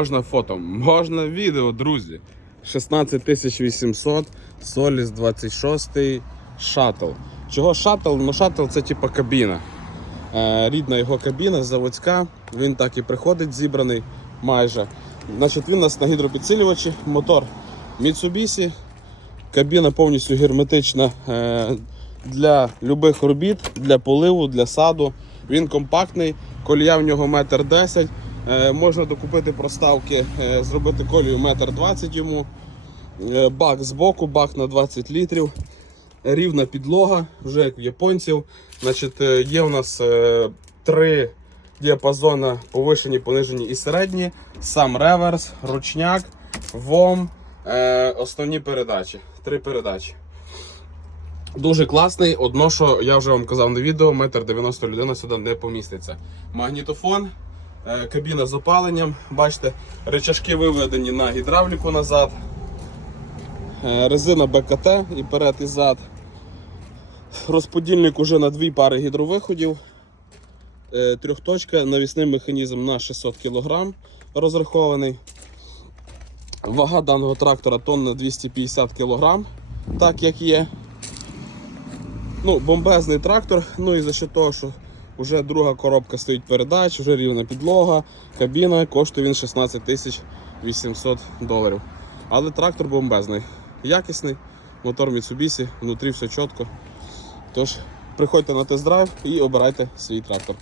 Можна фото, можна відео, друзі. 16800, Solis 26, шаттл. Чого шаттл? Ну шаттл це типа кабіна. Е, рідна його кабіна, заводська. Він так і приходить зібраний майже. Значить, він у нас на гідропідсилювачі, мотор Mitsubishi, кабіна повністю герметична е, для любих робіт, для поливу, для саду. Він компактний, колія в нього метр десять. Е, можна докупити проставки, е, зробити колію метр двадцять йому. Е, бак збоку, бак на 20 літрів. Рівна підлога, вже як в японців. Значить, є у нас три діапазони повишені, понижені і середні. Сам реверс, ручняк, ВОМ, основні передачі. Три передачі. Дуже класний. Одно, що я вже вам казав на відео, метр 90 людина сюди не поміститься. Магнітофон, кабіна з опаленням. Бачите, речашки виведені на гідравліку назад. Е, Резина БКТ і перед і зад. Розподільник уже на дві пари гідровиходів. Е, Трьохточка, навісний механізм на 600 кг розрахований. Вага даного трактора тонна 250 кг, так як є. Ну, бомбезний трактор, ну і за що того, що вже друга коробка стоїть передач, вже рівна підлога, кабіна, коштує він 16 тисяч 800 доларів. Але трактор бомбезний, якісний, мотор Mitsubishi, внутрі все чітко. Тож приходьте на тест-драйв і обирайте свій трактор.